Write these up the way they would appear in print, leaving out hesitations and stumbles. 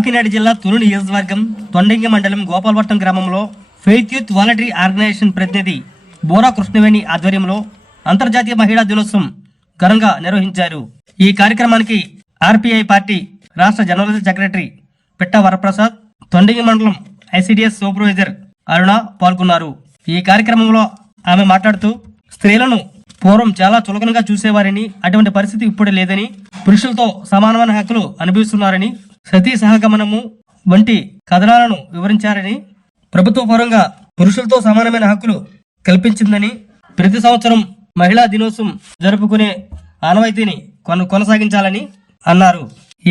కాకినాడ జిల్లా తుని నియోజకవర్గం తొండంగి మండలం గోపాలపట్నం గ్రామంలో ఫెయిత్ యూత్ వాలంటరీ ఆర్గనైజేషన్ ప్రతినిధి బోరా కృష్ణవేణి ఆధ్వర్యంలో అంతర్జాతీయ మహిళా దినోత్సవం ఘనంగా నిర్వహించారు. ఈ కార్యక్రమానికి ఆర్పీఐ పార్టీ రాష్ట్ర జనరల్ సెక్రటరీ పిట్ట వరప్రసాద్, తొండంగి మండలం ఐసిడిఎస్ సూపర్వైజర్ అరుణ పాల్గొన్నారు. ఈ కార్యక్రమంలో ఆమె మాట్లాడుతూ స్త్రీలను పూర్వం చాలా చులకనగా చూసేవారని, అటువంటి పరిస్థితి ఇప్పుడు లేదని, పురుషులతో సమానమైన హక్కులు అనుభవిస్తున్నారని, సతీ సహగమనము వంటి కథనాలను వివరించారని, ప్రభుత్వ పరంగా పురుషులతో సమానమైన హక్కులు కల్పించిందని, ప్రతి సంవత్సరం మహిళా దినోత్సవం జరుపుకునే ఆనవాయితీని కొనసాగించాలని అన్నారు.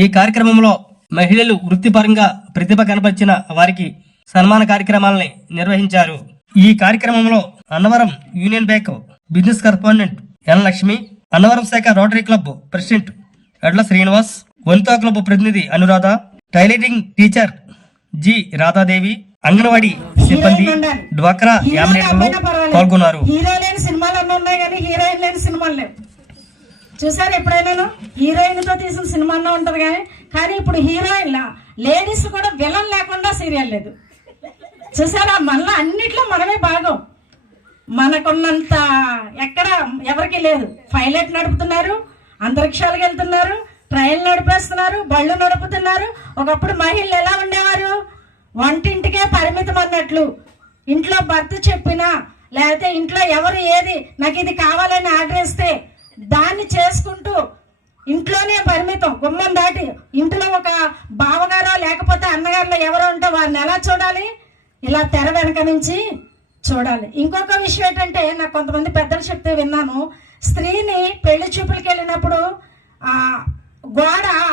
ఈ కార్యక్రమంలో మహిళలు వృత్తిపరంగా ప్రతిభ కనపరిచిన వారికి సన్మాన కార్యక్రమాలని నిర్వహించారు. ఈ కార్యక్రమంలో Annavaram union bank business correspondent N Lakshmi, Annavaram శాఖ rotary club president Edla Srinivas, Vanitha club ప్రతినిధి Anuradha, tailoring teacher G Radhadevi, anganwadi సిబ్బంది, డ్వాక్రా యామినేటర్లు పాల్గొన్నారు. చూసారు ఎప్పుడైనా హీరోయిన్ తో తీసిన సినిమాలో ఉంటది కానీ ఇప్పుడు హీరోయిన్ లేడీస్ కూడా విలన్ లేకుండా సీరియల్ లేదు. చూసారా, మళ్ళీ అన్నిట్లో మనమే భాగం. మనకున్నంత ఎక్కడ ఎవరికి లేదు. పైలట్ నడుపుతున్నారు, అంతరిక్షాలకు వెళ్తున్నారు, ట్రైన్ నడిపేస్తున్నారు, బళ్ళు నడుపుతున్నారు. ఒకప్పుడు మహిళలు ఎలా ఉండేవారు? వంటింటికే పరిమితం అన్నట్లు. ఇంట్లో భర్త చెప్పినా లేకపోతే ఇంట్లో ఎవరు ఏది నాకు ఇది కావాలని ఆర్డర్ ఇస్తే దాన్ని చేసుకుంటూ ఇంట్లోనే పరిమితం. గుమ్మం దాటి ఇంట్లో ఒక బావగారో లేకపోతే అన్నగారులో ఎవరో ఉంటే వారిని ఎలా చూడాలి? ఇలా తెర వెనక నుంచి చూడాలి. ఇంకొక విషయం ఏంటంటే, నాకు కొంతమంది పెద్దలు చెప్తే విన్నాను, స్త్రీని పెళ్లి చూపులకి వెళ్ళినప్పుడు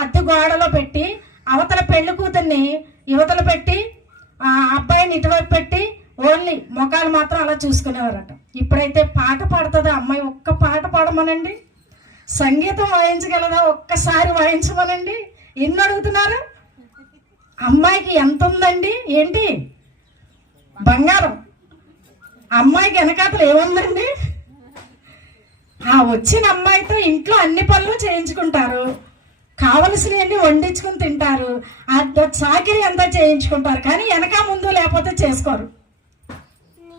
అద్దె గోడలో పెట్టి అవతల పెళ్లి కూతుర్ని యువతలు పెట్టి అబ్బాయిని ఇటువైపు పెట్టి ఓన్లీ మొఖాలు మాత్రం అలా చూసుకునేవారట. ఇప్పుడైతే పాట పాడుతుందా అమ్మాయి? ఒక్క పాట పాడమనండి. సంగీతం వాయించగలదా? ఒక్కసారి వాయించమనండి. ఎన్ని అడుగుతున్నారు? అమ్మాయికి ఎంత ఉందండి? ఏంటి బంగారం? అమ్మాయికి వెనకాతలు ఏముందండి? వచ్చిన అమ్మాయితో ఇంట్లో అన్ని పనులు చేయించుకుంటారు, కావలసినవన్నీ వండించుకుని తింటారు, చాకిరి అంతా చేయించుకుంటారు, కానీ వెనక ముందు లేకపోతే చేసుకోరు.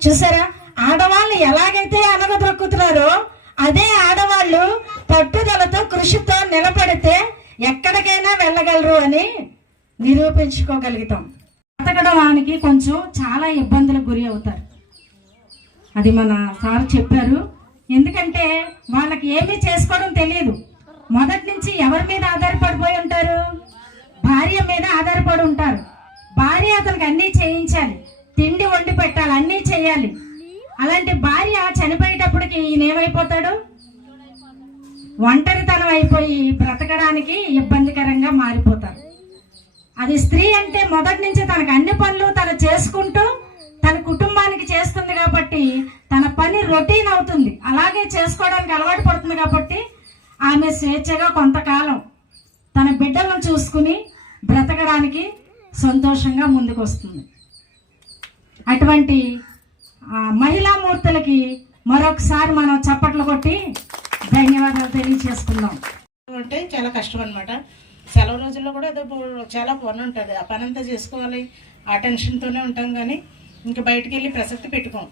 చూసారా, ఆడవాళ్ళు ఎలాగైతే అనగదొక్కుతున్నారో అదే ఆడవాళ్ళు పట్టుదలతో కృషితో నిలబడితే ఎక్కడికైనా వెళ్ళగలరు అని నిరూపించుకోగలుగుతాం. బతకడానికి కొంచెం చాలా ఇబ్బందులకు గురి అవుతారు. అది మన సార్ చెప్పారు. ఎందుకంటే వాళ్ళకి ఏమీ చేసుకోవడం తెలియదు. మొదటి నుంచి ఎవరి మీద ఆధారపడిపోయి ఉంటారు? భార్య మీద ఆధారపడి ఉంటారు. భార్య అతనికి అన్నీ చేయించాలి, తిండి వండి పెట్టాలి, అన్నీ చేయాలి. అలాంటి భార్య చనిపోయేటప్పటికి ఈయన ఏమైపోతాడు? ఒంటరితనం అయిపోయి బ్రతకడానికి ఇబ్బందికరంగా మారిపోతారు. అది స్త్రీ అంటే మొదటి నుంచి తనకు అన్ని పనులు తను చేసుకుంటూ తన కుటుంబానికి చేస్తుంది కాబట్టి తన పని రొటీన్ అవుతుంది. అలాగే చేసుకోవడానికి అలవాటు పడుతుంది కాబట్టి ఆమె స్వేచ్ఛగా కొంతకాలం తన బిడ్డలను చూసుకుని బ్రతకడానికి సంతోషంగా ముందుకు వస్తుంది. అటువంటి మహిళా మూర్తులకి మరొకసారి మనం చప్పట్లు కొట్టి ధన్యవాదాలు తెలియజేసుకుందాం. అంటే చాలా కష్టం అనమాట. సెలవు రోజుల్లో కూడా ఏదో చాలా పని ఉంటుంది. ఆ పని అంతా చేసుకోవాలి, ఆ టెన్షన్తోనే ఉంటాం. కానీ ఇంకా బయటకు వెళ్ళి ప్రసక్తి పెట్టుకోం.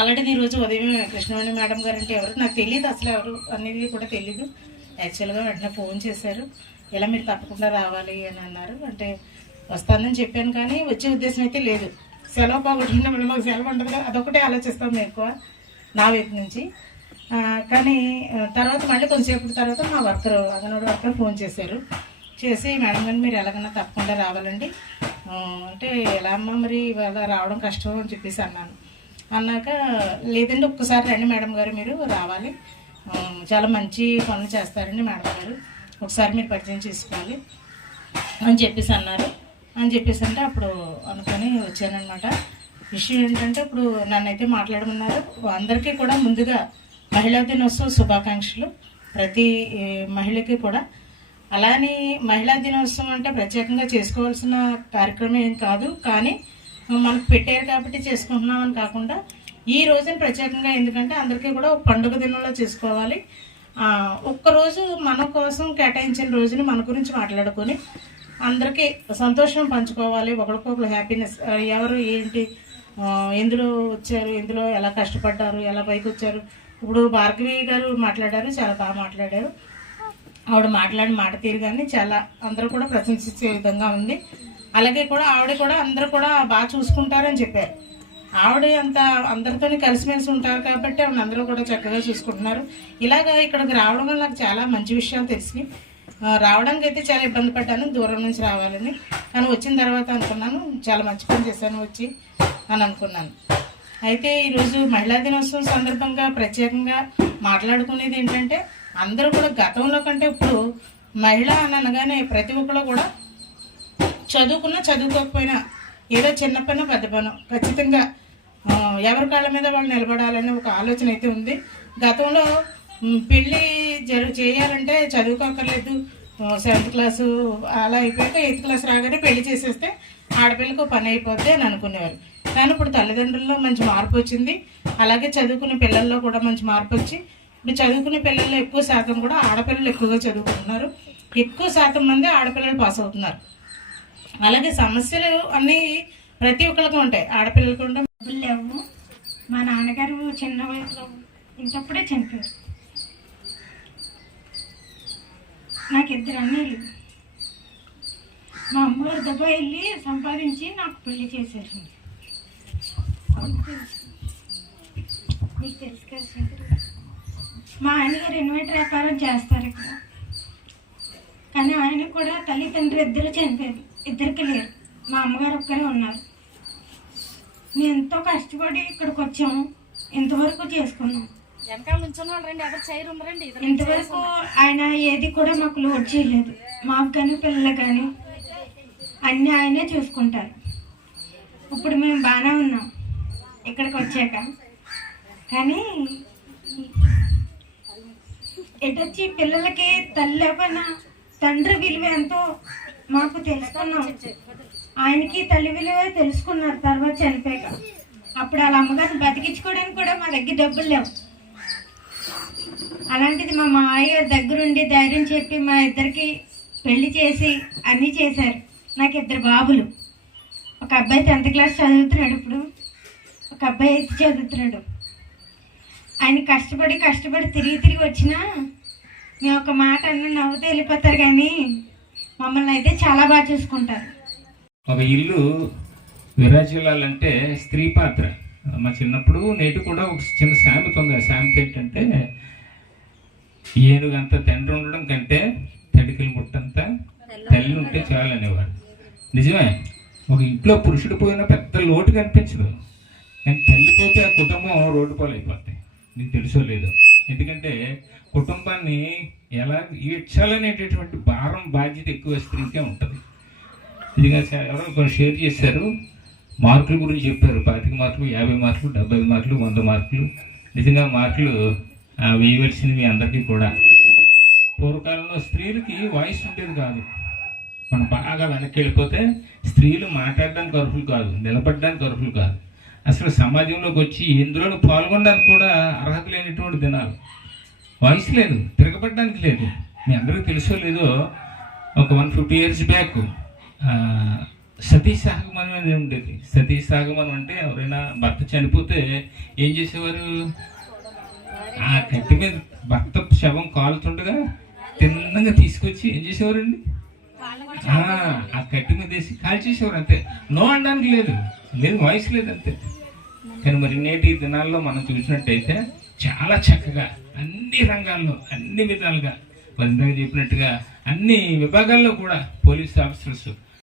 అలాంటిది ఈరోజు ఉదయం కృష్ణవేణి మేడం గారు అంటే ఎవరు నాకు తెలియదు, అసలు ఎవరు అనేది కూడా తెలీదు. యాక్చువల్గా వెంటనే ఫోన్ చేశారు, ఇలా మీరు తప్పకుండా రావాలి అని అన్నారు. అంటే వస్తానని చెప్పాను, కానీ వచ్చే ఉద్దేశం అయితే లేదు. సెలవు పోగొట్టుకుంటే మళ్ళీ మాకు సెలవు ఉంటుంది కదా, అదొకటే ఆలోచిస్తాము ఎక్కువ నా వైపు నుంచి. కానీ తర్వాత మళ్ళీ కొంచెంసేపు తర్వాత మా అంగన్వాడీ వర్కర్ ఫోన్ చేశారు. చేసి మేడం గారు మీరు ఎలాగన్నా తప్పకుండా రావాలండి అంటే, ఎలా అమ్మా మరి ఇవాళ రావడం కష్టం అని చెప్పేసి అన్నాక, లేదండి ఒక్కసారి రండి మేడం గారు, మీరు రావాలి, చాలా మంచి పనులు చేస్తారండి మేడం గారు, ఒకసారి మీరు పరిచయం చేసుకోవాలి అని చెప్పేసి అన్నారు. అని చెప్పేసి అంటే అప్పుడు అనుకొని వచ్చానమాట. విషయం ఏంటంటే, ఇప్పుడు నన్నైతే మాట్లాడమన్నారు. అందరికీ కూడా ముందుగా మహిళా దినోత్సవ శుభాకాంక్షలు ప్రతి మహిళకి కూడా. అలానే మహిళా దినోత్సవం అంటే ప్రత్యేకంగా చేసుకోవాల్సిన కార్యక్రమం ఏం కాదు, కానీ మనకు పెట్టారు కాబట్టి చేసుకుంటున్నామని కాకుండా ఈ రోజున ప్రత్యేకంగా, ఎందుకంటే అందరికీ కూడా పండుగ దినంలో చేసుకోవాలి. ఒక్కరోజు మన కోసం కేటాయించిన రోజుని మన గురించి మాట్లాడుకొని అందరికీ సంతోషం పంచుకోవాలి, ఒకరికొకరు హ్యాపీనెస్. ఎవరు ఏంటి, ఎందులో వచ్చారు, ఎందులో ఎలా కష్టపడ్డారు, ఎలా పైకి వచ్చారు. ఇప్పుడు భార్గవి గారు మాట్లాడారు, చాలా బాగా మాట్లాడారు. ఆవిడ మాట్లాడిన మాట తీరు కానీ చాలా అందరూ కూడా ప్రశంసించే విధంగా ఉంది. అలాగే కూడా ఆవిడ కూడా అందరూ కూడా బాగా చూసుకుంటారని చెప్పారు. ఆవిడ అంత అందరితోని కలిసిమెలిసి ఉంటారు కాబట్టి ఆవిడ అందరూ కూడా చక్కగా చూసుకుంటున్నారు. ఇలాగ ఇక్కడికి రావడం వల్ల నాకు చాలా మంచి విషయాలు తెలిసి, రావడానికి అయితే చాలా ఇబ్బంది పడ్డాను దూరం నుంచి రావాలని. కానీ వచ్చిన తర్వాత అనుకున్నాను చాలా మంచి పని చేశాను వచ్చి అని అనుకున్నాను. అయితే ఈరోజు మహిళా దినోత్సవం సందర్భంగా ప్రత్యేకంగా మాట్లాడుకునేది ఏంటంటే, అందరూ కూడా గతంలో కంటే ఇప్పుడు మహిళ అని అనగానే ప్రతి ఒక్కరు కూడా చదువుకున్నా చదువుకోకపోయినా ఏదో చిన్న పని పెద్ద పని ఖచ్చితంగా ఎవరి కాళ్ళ మీద వాళ్ళు నిలబడాలనే ఒక ఆలోచన అయితే ఉంది. గతంలో పెళ్ళి చేయాలంటే చదువుకోకర్లేదు, 7th క్లాసు అలా అయిపోయాక 8th క్లాస్ రాగానే పెళ్లి చేసేస్తే ఆడపిల్లకు పని అయిపోద్ది అని అనుకునేవారు. కానీ ఇప్పుడు తల్లిదండ్రుల్లో మంచి మార్పు వచ్చింది. అలాగే చదువుకునే పిల్లల్లో కూడా మంచి మార్పు వచ్చి ఇప్పుడు చదువుకునే పిల్లల్లో ఎక్కువ శాతం కూడా ఆడపిల్లలు ఎక్కువగా చదువుకుంటున్నారు. ఎక్కువ శాతం మంది ఆడపిల్లలు పాస్ అవుతున్నారు. అలాగే సమస్యలు అన్నీ ప్రతి ఒక్కరికి ఉంటాయి, ఆడపిల్లలకు ఉంటాయి. లేవు. మా నాన్నగారు చిన్న వయసులో ఇంతప్పుడే చనిపోయారు. నాకు 2 అన్నీళ్ళు. మా అమ్మగారు దుబాయ్ వెళ్ళి సంపాదించి నాకు పెళ్లి చేశారు. మీకు తెలుసు కదా. మా ఆయనగారు ఇన్వర్టర్ వ్యాపారం చేస్తారు ఇక్కడ. కానీ ఆయన కూడా తల్లిదండ్రులు 2 చనిపోయారు, 2కి లేరు. మా అమ్మగారు ఒక్కరే ఉన్నారు. మేము ఎంతో కష్టపడి ఇక్కడికి వచ్చాము, ఇంతవరకు చేసుకున్నాం. ఇంతవరకు ఆయన ఏది కూడా మాకు లోడ్ చేయలేదు. మాకు కానీ పిల్లలు కానీ అన్నీ ఆయనే చూసుకుంటారు. ఇప్పుడు మేము బాగానే ఉన్నాం ఇక్కడికి వచ్చాక. కానీ ఎటొచ్చి పిల్లలకి తల్లి లేకపోయినా తండ్రి విలువ ఎంతో మాకు తెలుసుకున్నాం. ఆయనకి తల్లి విలువ తెలుసుకున్నారు తర్వాత చనిపోయాక. అప్పుడు వాళ్ళ అమ్మగారిని బతికించుకోవడానికి కూడా మా దగ్గర డబ్బులు లేవు. అలాంటిది మా మావయ్య దగ్గరుండి ధైర్యం చెప్పి మా ఇద్దరికి పెళ్లి చేసి అన్నీ చేశారు. నాకు 2 బాబులు. ఒక అబ్బాయి 10th క్లాస్ చదువుతున్నాడు ఇప్పుడు, ఒక అబ్బాయి 8th చదువుతున్నాడు. ఆయన కష్టపడి తిరిగి వచ్చినా మేము ఒక మాట అన్న నవ్వుతూ వెళ్ళిపోతారు, కానీ మమ్మల్ని అయితే చాలా బాగా చూసుకుంటారు. ఒక ఇల్లు విరాజిల్లాలంటే స్త్రీ పాత్ర. మా చిన్నప్పుడు నేటి కూడా ఒక చిన్న సామెత ఉంది. ఆ సామెత ఏంటంటే, ఏనుగంత తండ్రి ఉండడం కంటే తడికిల ముట్టంత తల్లి ఉంటే చాలు అనేవారు. నిజమే, ఒక ఇంట్లో పురుషుడు పోయినా పెద్ద లోటు కనిపించదు, కానీ తల్లి పోతే ఆ కుటుంబం రోడ్డు పాలు అయిపోతాయి. నీకు తెలుసో లేదో. ఎందుకంటే కుటుంబాన్ని ఎలా ఈడ్చాలనేటటువంటి భారం బాధ్యత ఎక్కువ స్త్రీకే ఉంటుంది. ఇదిగా ఎవరో కొన్ని షేర్ చేశారు, మార్కుల గురించి చెప్పారు. 25 మార్కులు, 50 మార్కులు, 75 మార్కులు, 100 మార్కులు. నిజంగా మార్కులు వేయవలసినవి అందరికీ కూడా. పూర్వకాలంలో స్త్రీలకి వాయిస్ ఉండేది కాదు. మనం బాగా వెనక్కి వెళ్ళిపోతే స్త్రీలు మాట్లాడడానికి అర్హులు కాదు, నిలబడడానికి అర్హులు కాదు. అసలు సమాజంలోకి వచ్చి ఎందులోనూ పాల్గొనడానికి కూడా అర్హత లేనటువంటి దినాలు. వాయిస్ లేదు, తిరగబడడానికి లేదు. మీ అందరికీ తెలుసో లేదో, ఒక 150 years బ్యాక్ సతీ సహగమనం అనేది ఉండేది. సతీ సహగమనం అంటే ఎవరైనా భర్త చనిపోతే ఏం చేసేవారు, ఆ కట్టి మీద భర్త శవం కాలుతుండగా తిన్నగా తీసుకొచ్చి ఏం చేసేవారండి, ఆ కట్టి మీద వేసి కాల్చేసేవారు. అంతే, నో అనడానికి లేదు, వాయిస్ లేదు, అంతే. కానీ మరి నేటి దినాల్లో మనం చూసినట్టయితే చాలా చక్కగా అన్ని రంగాల్లో అన్ని విధాలుగా, ఇందాక చెప్పినట్టుగా అన్ని విభాగాల్లో కూడా పోలీస్ ఆఫీసర్స్